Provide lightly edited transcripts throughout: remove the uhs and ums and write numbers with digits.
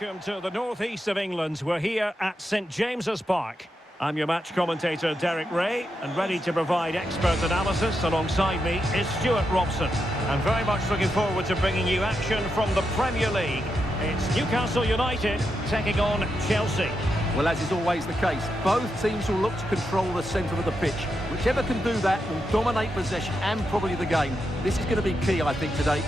welcome to the northeast of England. We're here at St James's Park. I'm your match commentator, Derek Ray, and ready to provide expert analysis alongside me is Stuart Robson. I'm very much looking forward to bringing you action from the Premier League. It's Newcastle United taking on Chelsea. Well, as is always the case, both teams will look to control the centre of the pitch. Whichever can do that will dominate possession and probably the game. This is going to be key, I think, today.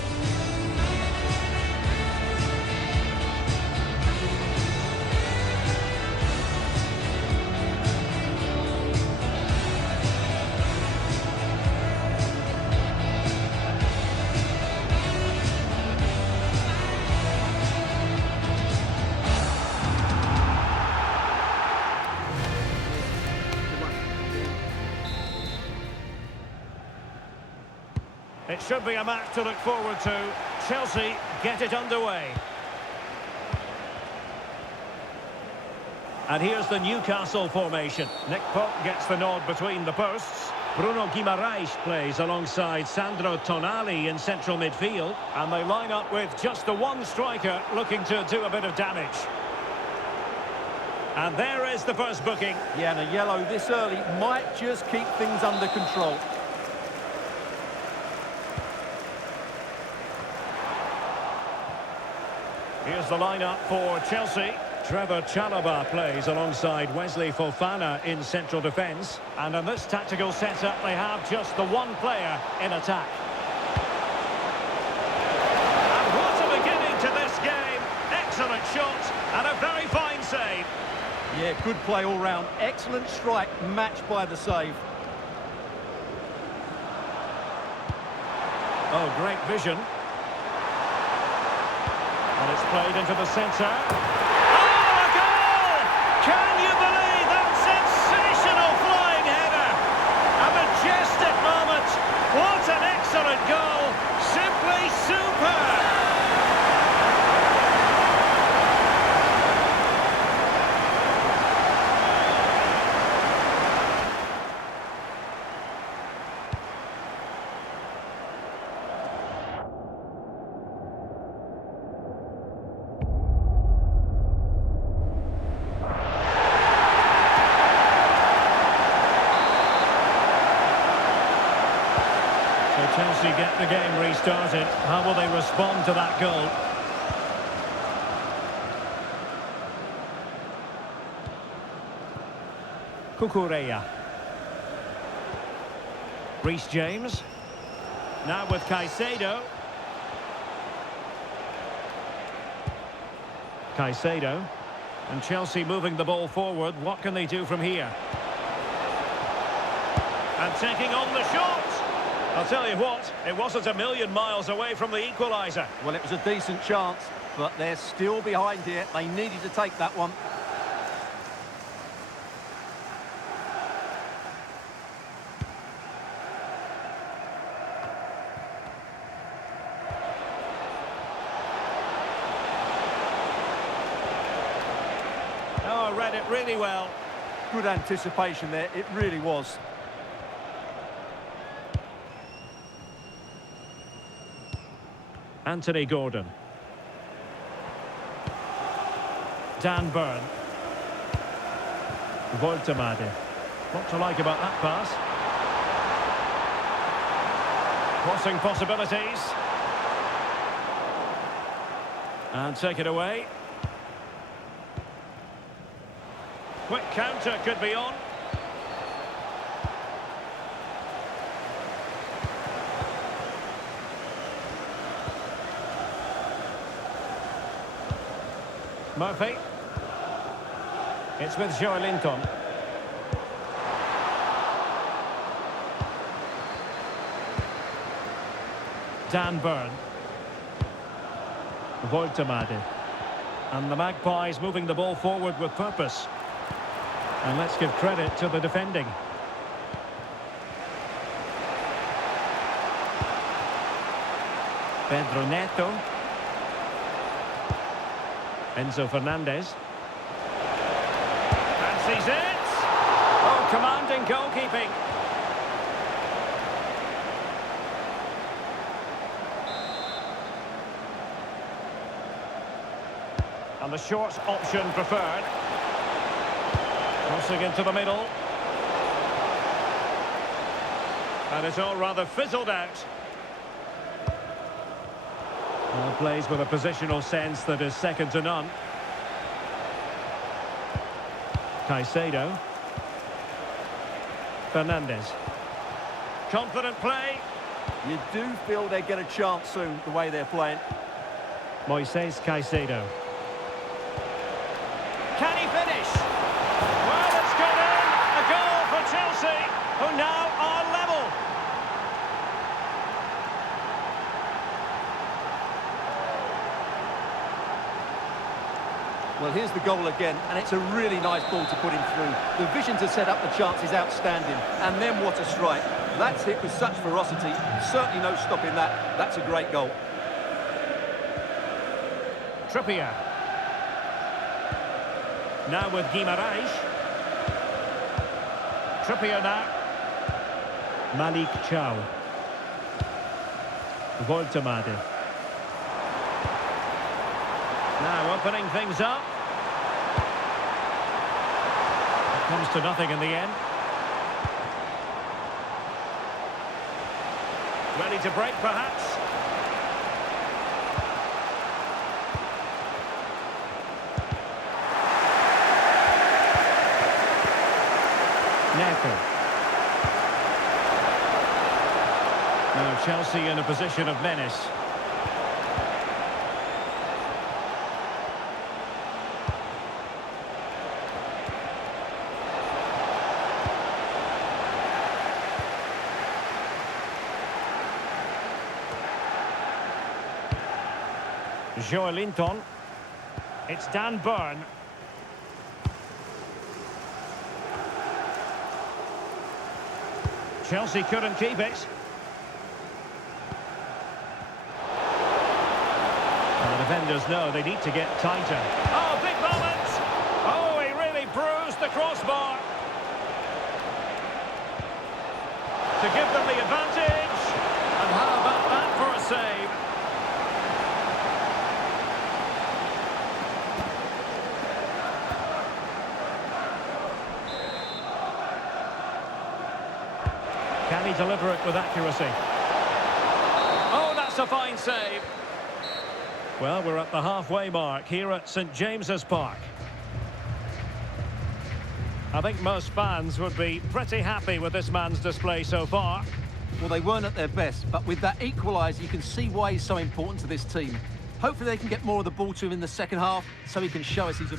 It should be a match to look forward to. Chelsea get it underway. And here's the Newcastle formation. Nick Pope gets the nod between the posts. Bruno Guimaraes plays alongside Sandro Tonali in central midfield. And they line up with just the one striker looking to do a bit of damage. And there is the first booking. Yeah, and a yellow this early might just keep things under control. Here's the lineup for Chelsea. Trevor Chalobah plays alongside Wesley Fofana in central defence. And in this tactical setup, they have just the one player in attack. And what a beginning to this game. Excellent shot and a very fine save. Yeah, good play all round. Excellent strike, matched by the save. Oh, great vision. And it's played into the centre. Oh, a goal! Can you believe that sensational flying header? A majestic moment. What an excellent goal. Simply superb. Chelsea get the game restarted. How will they respond to that goal? Cucurella. Reece James. Now with Caicedo. Caicedo. And Chelsea moving the ball forward. What can they do from here? And taking on the shot. I'll tell you what, it wasn't a million miles away from the equaliser. Well, it was a decent chance, but they're still behind here. They needed to take that one. Oh, read it really well. Good anticipation there, it really was. Anthony Gordon. Dan Burn. Voltemade. What to like about that pass? Crossing possibilities. And take it away. Quick counter could be on. Murphy. It's with Joelinton. Dan Burn. Voltemade. And the Magpies moving the ball forward with purpose. And let's give credit to the defending. Pedro Neto. Enzo Fernandez. Fancies it! Oh, commanding goalkeeping. And the short option preferred. Crossing into the middle. And it's all rather fizzled out. Well, plays with a positional sense that is second to none. Caicedo. Fernandes. Confident play. You do feel they get a chance soon, the way they're playing. Moises Caicedo. Can he finish? Well, it's gone in. A goal for Chelsea, who now are level. Well, here's the goal again, and it's a really nice ball to put him through. The vision to set up the chance is outstanding, and then what a strike. That's hit with such ferocity, certainly no stopping that. That's a great goal. Trippier. Now with Guimaraes. Trippier now. Malik Chow. Voltemade. Now opening things up. It comes to nothing in the end. Ready to break, perhaps. Neto. Now Chelsea in a position of menace. Joelinton. It's Dan Burn. Chelsea couldn't keep it. And the defenders know they need to get tighter. Oh, big moment! Oh, he really bruised the crossbar. To give them the advantage. And how about that for a save? Can he deliver it with accuracy? Oh, that's a fine save. Well, we're at the halfway mark here at St James's Park. I think most fans would be pretty happy with this man's display so far. Well, they weren't at their best, but with that equaliser, you can see why he's so important to this team. Hopefully they can get more of the ball to him in the second half, so he can show us he's a...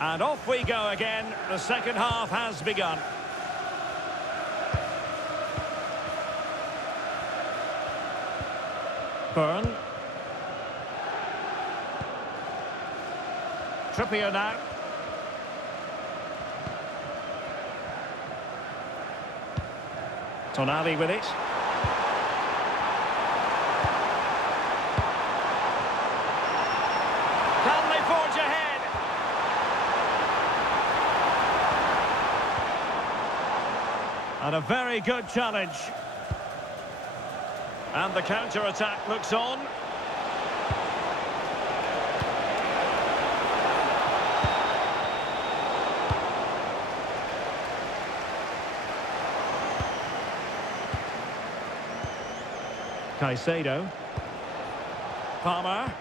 And off we go again. The second half has begun. Burn. Trippier now. Tonali with it. Can they forge ahead? And a very good challenge. And the counter-attack looks on. Caicedo. Palmer.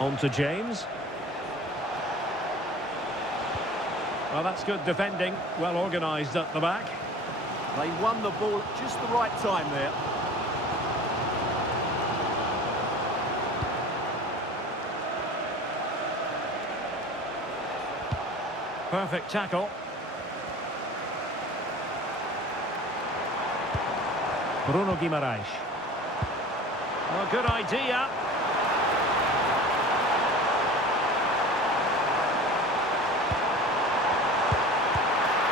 On to James. Well, that's good defending. Well organised at the back. They won the ball at just the right time there. Perfect tackle. Bruno Guimaraes. Oh, good idea.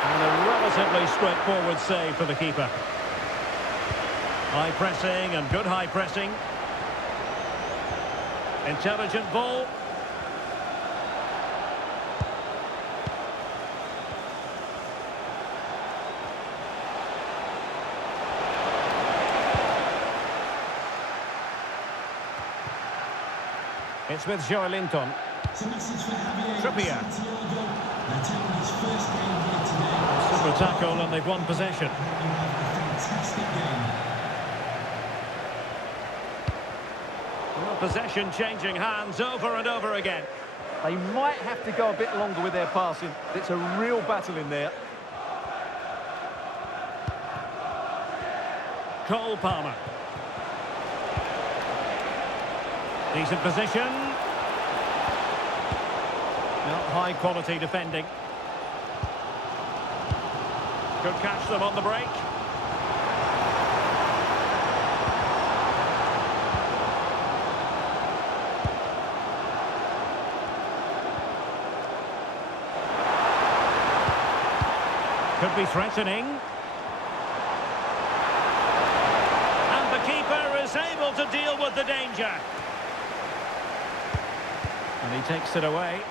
And a relatively straightforward save for the keeper. High pressing and good high pressing. Intelligent ball. It's with Joelinton. Trippier. Super tackle and they've won possession. Well, possession changing hands over and over again. They might have to go a bit longer with their passing. It's a real battle in there. Cole Palmer. Decent position. Not high quality defending. Could catch them on the break. Could be threatening. And the keeper is able to deal with the danger. And he takes it away.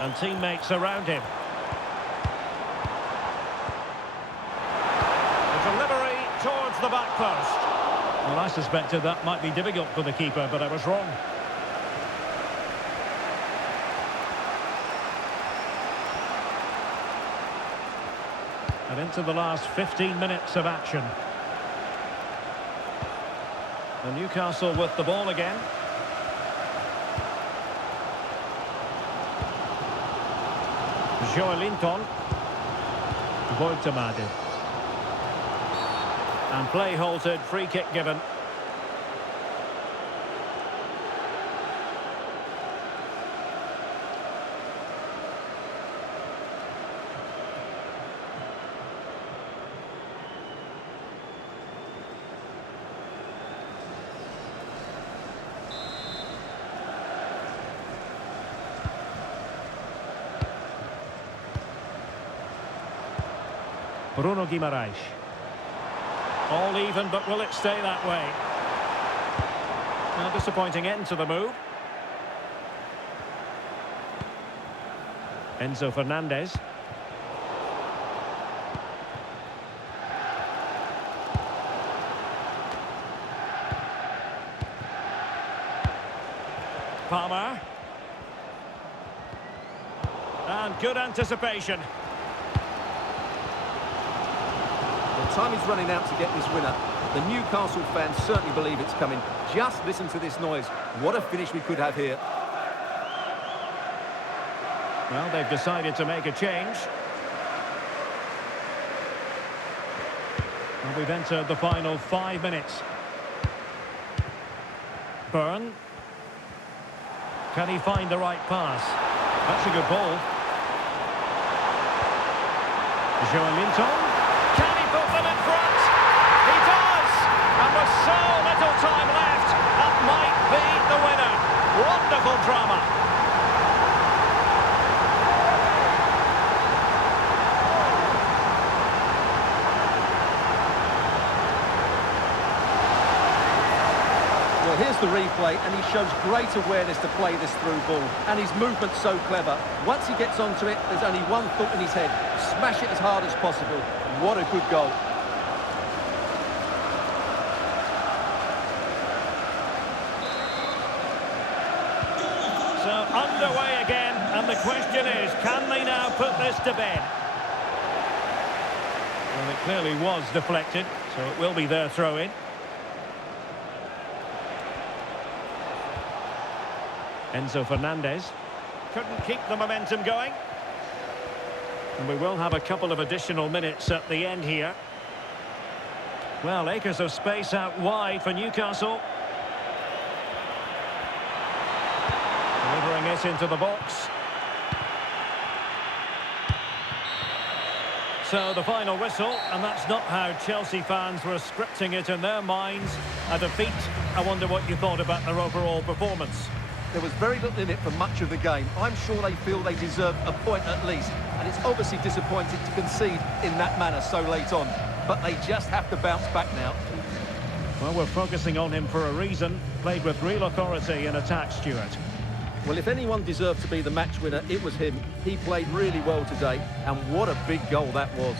And teammates around him. The delivery towards the back post. Well, I suspected that might be difficult for the keeper, but I was wrong. And into the last 15 minutes of action. And Newcastle with the ball again. Joelinton. Voitamade. And play halted, free kick given. Bruno Guimaraes. All even, but will it stay that way? Now, disappointing end to the move. Enzo Fernandez. Palmer. And good anticipation. Time is running out to get this winner. The Newcastle fans certainly believe it's coming. Just listen to this noise. What a finish we could have here. Well, they've decided to make a change. And we've entered the final 5 minutes. Byrne. Can he find the right pass? That's a good ball. Joelinton. Put them in front. He does. And with so little time left, that might be the winner. Wonderful drama. Well, here's the replay, and he shows great awareness to play this through ball. And his movement's so clever. Once he gets onto it, there's only one thought in his head. Smash it as hard as possible. What a good goal. So underway again, and the question is, can they now put this to bed? Well, it clearly was deflected, so it will be their throw-in. Enzo Fernandez couldn't keep the momentum going. And we will have a couple of additional minutes at the end here. Well, acres of space out wide for Newcastle. Delivering it into the box. So the final whistle, and that's not how Chelsea fans were scripting it in their minds. A defeat. I wonder what you thought about their overall performance. There was very little in it for much of the game. I'm sure they feel they deserve a point at least. And it's obviously disappointing to concede in that manner so late on. But they just have to bounce back now. Well, we're focusing on him for a reason. Played with real authority in attack, Stuart. Well, if anyone deserved to be the match winner, it was him. He played really well today. And what a big goal that was.